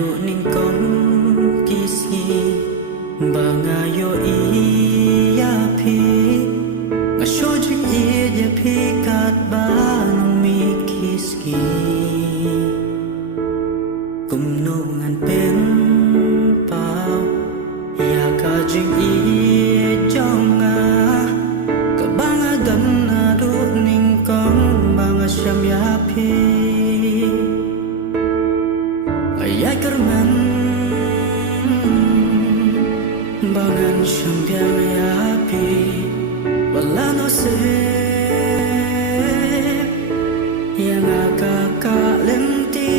aduk ning kon kisgi bangayo iya pi ngasojing iya pi kat bang mi kisgi kumnungan pen pau ya kajing iya jonga kebangadan aduk ning kon bangasyam ya pi ayah kerman bangan syambiang ya api wala no se yang agak lenti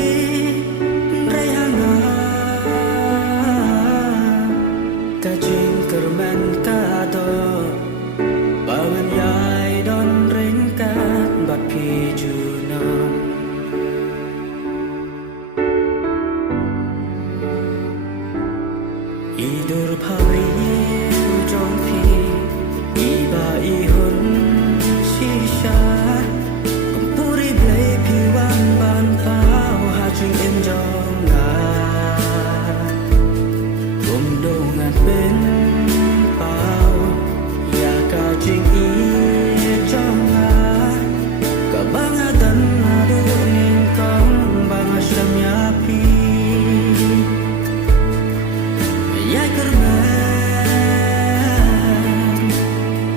rayanga kajing kerman kado bangan yai don ringkat bapi junam idur pabri ujong pi iba ihun shisha kumpuri blay piwan ban pau hajing enjong nga kumdungan ben pau ya kajing ijong nga kabangadan adu ning kong bangasyam yapi ya kerman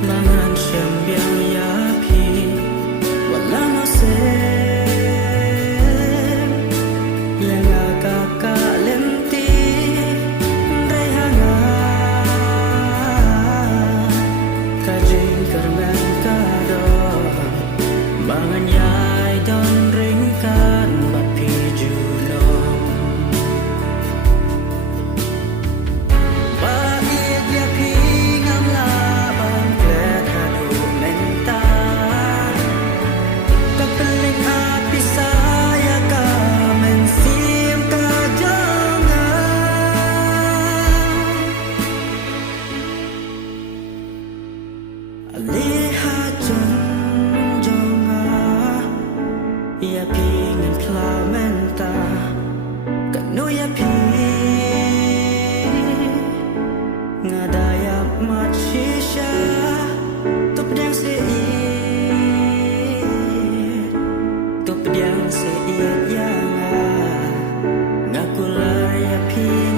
mangan syambiang ya pi wala no se yang agak lenti rehanga kajing kerman kado mangan yai don ringkan bapi junom lihat jonga ya pingin plamenta kanu ya pi ngadaya machisha tup yang seit yang nga ngakular ya pi